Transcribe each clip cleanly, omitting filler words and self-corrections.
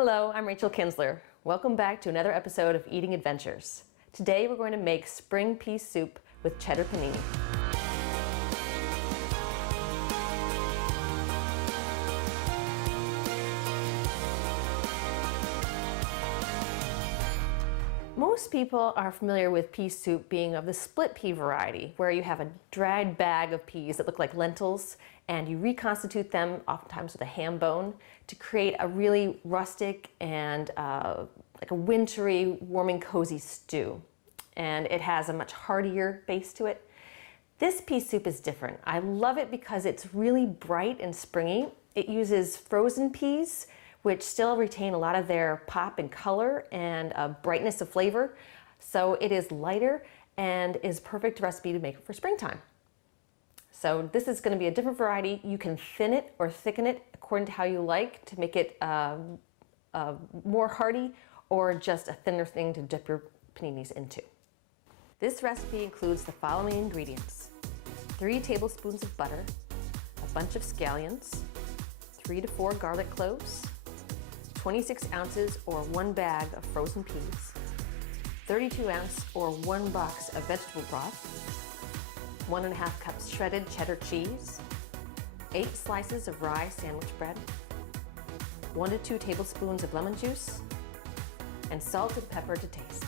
Hello, I'm Rachel Kinsler. Welcome back to another episode of Eating Adventures. Today we're going to make spring pea soup with cheddar panini. Most people are familiar with pea soup being of the split pea variety, where you have a dried bag of peas that look like lentils and you reconstitute them, oftentimes with a ham bone, to create a really rustic and like a wintry, warming, cozy stew. And it has a much heartier base to it. This pea soup is different. I love it because it's really bright and springy. It uses frozen peas, which still retain a lot of their pop and color and brightness of flavor. So it is lighter and is a perfect recipe to make for springtime. So this is going to be a different variety. You can thin it or thicken it according to how you like to make it more hearty, or just a thinner thing to dip your paninis into. This recipe includes the following ingredients: 3 tablespoons of butter, a bunch of scallions, 3 to 4 garlic cloves, 26 ounces or 1 bag of frozen peas, 32 ounce or 1 box of vegetable broth, 1½ cups shredded cheddar cheese, 8 slices of rye sandwich bread, 1 to 2 tablespoons of lemon juice, and salt and pepper to taste.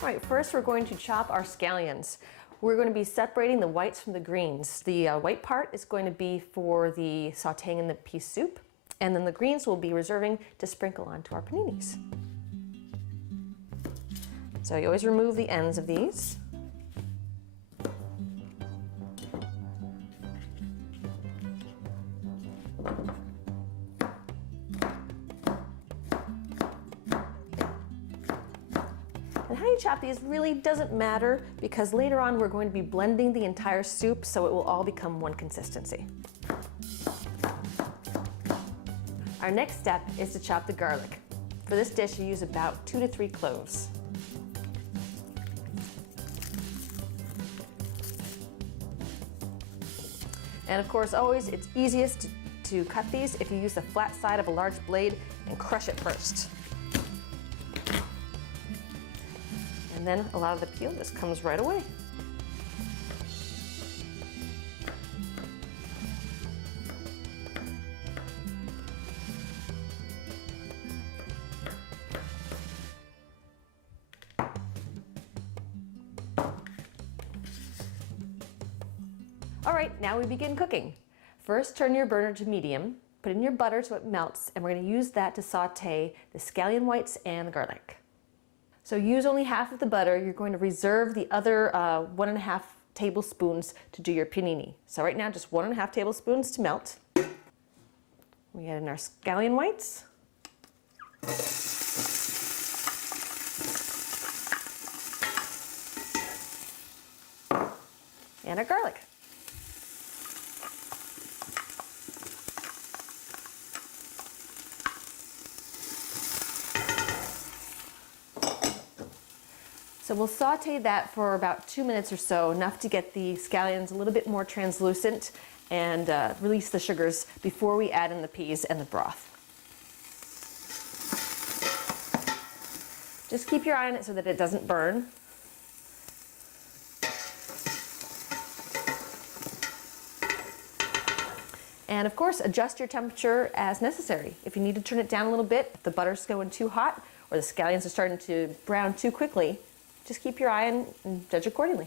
All right, first we're going to chop our scallions. We're going to be separating the whites from the greens. The white part is going to be for the sauteing in the pea soup, and then the greens we'll be reserving to sprinkle onto our paninis. So you always remove the ends of these. And how you chop these really doesn't matter, because later on we're going to be blending the entire soup so it will all become one consistency. Our next step is to chop the garlic. For this dish you use about 2 to 3 cloves. And of course, always it's easiest to cut these if you use the flat side of a large blade and crush it first. And then a lot of the peel just comes right away. All right, now we begin cooking. First, turn your burner to medium, put in your butter so it melts, and we're going to use that to saute the scallion whites and the garlic. So use only half of the butter. You're going to reserve the other 1½ tablespoons to do your panini. So right now, just 1½ tablespoons to melt. We add in our scallion whites. And our garlic. So we'll saute that for about 2 minutes or so, enough to get the scallions a little bit more translucent and release the sugars before we add in the peas and the broth. Just keep your eye on it so that it doesn't burn. And of course, adjust your temperature as necessary. If you need to turn it down a little bit, if the butter's going too hot or the scallions are starting to brown too quickly, just keep your eye on and judge accordingly.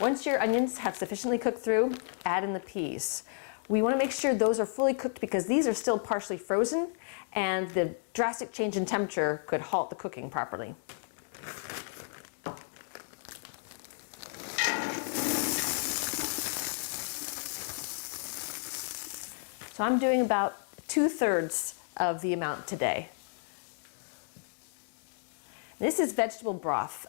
Once your onions have sufficiently cooked through, add in the peas. We want to make sure those are fully cooked because these are still partially frozen, and the drastic change in temperature could halt the cooking properly. So I'm doing about 2/3 of the amount today. This is vegetable broth.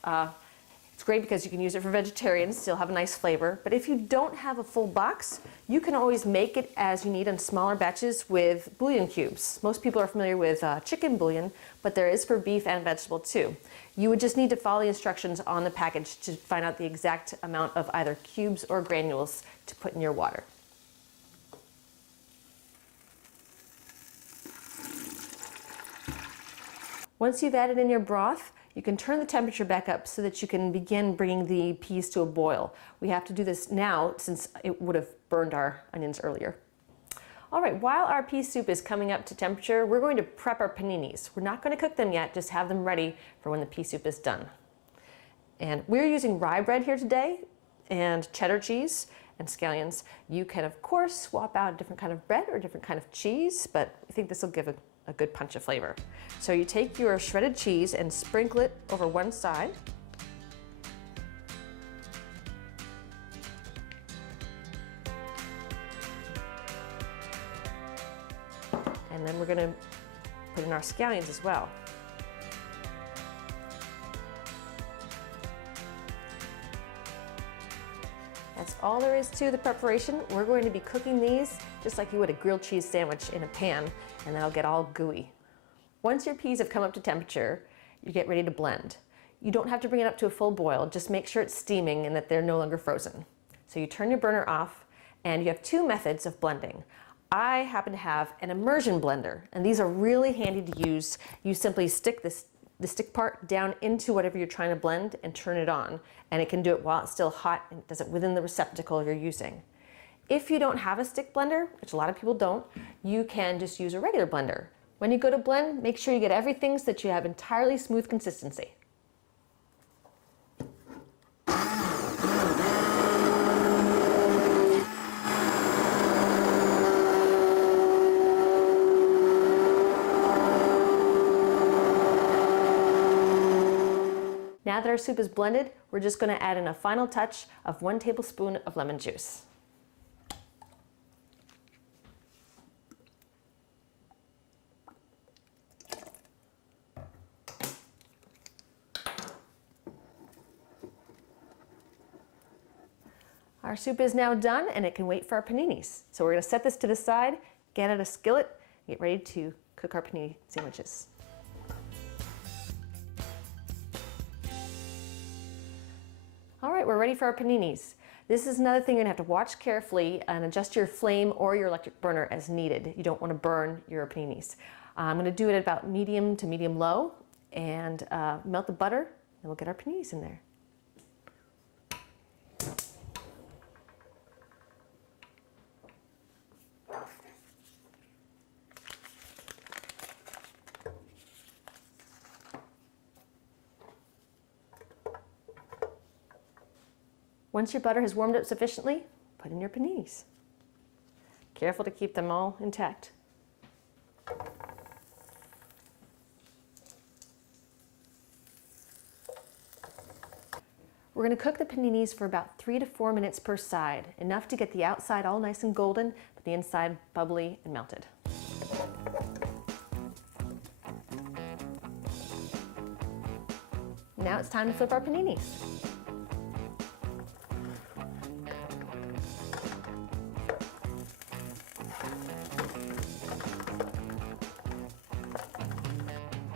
It's great because you can use it for vegetarians, still have a nice flavor. But if you don't have a full box, you can always make it as you need in smaller batches with bouillon cubes. Most people are familiar with chicken bouillon, but there is for beef and vegetable too. You would just need to follow the instructions on the package to find out the exact amount of either cubes or granules to put in your water. Once you've added in your broth, you can turn the temperature back up so that you can begin bringing the peas to a boil. We have to do this now since it would have burned our onions earlier. All right, while our pea soup is coming up to temperature, we're going to prep our paninis. We're not going to cook them yet, just have them ready for when the pea soup is done. And we're using rye bread here today and cheddar cheese and scallions. You can, of course, swap out a different kind of bread or a different kind of cheese, but I think this will give a good punch of flavor. So you take your shredded cheese and sprinkle it over one side. And then we're going to put in our scallions as well. That's all there is to the preparation. We're going to be cooking these just like you would a grilled cheese sandwich in a pan, and that'll get all gooey. Once your peas have come up to temperature, you get ready to blend. You don't have to bring it up to a full boil, just make sure it's steaming and that they're no longer frozen. So you turn your burner off, and you have two methods of blending. I happen to have an immersion blender, and these are really handy to use. You simply stick the stick part down into whatever you're trying to blend and turn it on, and it can do it while it's still hot, and it does it within the receptacle you're using. If you don't have a stick blender, which a lot of people don't, you can just use a regular blender. When you go to blend, make sure you get everything so that you have entirely smooth consistency. Now that our soup is blended, we're just going to add in a final touch of 1 tablespoon of lemon juice. Our soup is now done, and it can wait for our paninis. So we're going to set this to the side, get out a skillet, and get ready to cook our panini sandwiches. All right, we're ready for our paninis. This is another thing you're going to have to watch carefully and adjust your flame or your electric burner as needed. You don't want to burn your paninis. I'm going to do it at about medium to medium low and melt the butter, and we'll get our paninis in there. Once your butter has warmed up sufficiently, put in your paninis. Careful to keep them all intact. We're going to cook the paninis for about 3 to 4 minutes per side, enough to get the outside all nice and golden, but the inside bubbly and melted. Now it's time to flip our paninis.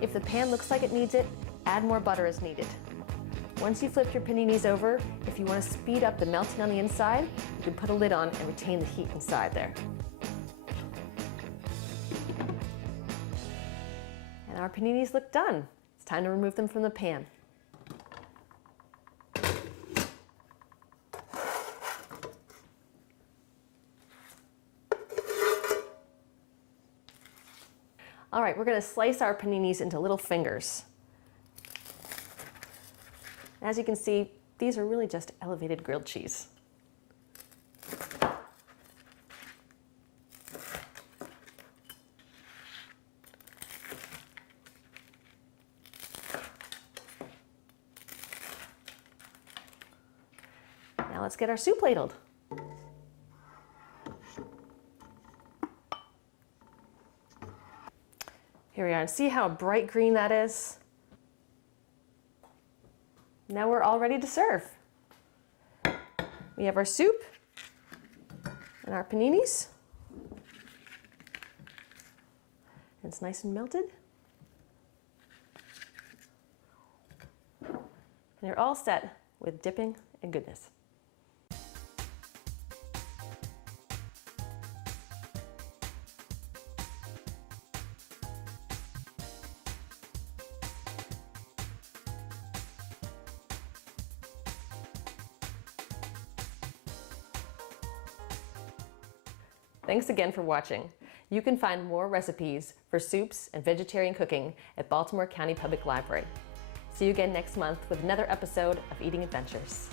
If the pan looks like it needs it, add more butter as needed. Once you flip your paninis over, if you want to speed up the melting on the inside, you can put a lid on and retain the heat inside there. And our paninis look done. It's time to remove them from the pan. All right, we're going to slice our paninis into little fingers. As you can see, these are really just elevated grilled cheese. Now let's get our soup ladled. Here we are, and see how bright green that is? Now we're all ready to serve. We have our soup and our paninis. It's nice and melted. and you're all set with dipping and goodness. Thanks again for watching. You can find more recipes for soups and vegetarian cooking at Baltimore County Public Library. See you again next month with another episode of Eating Adventures.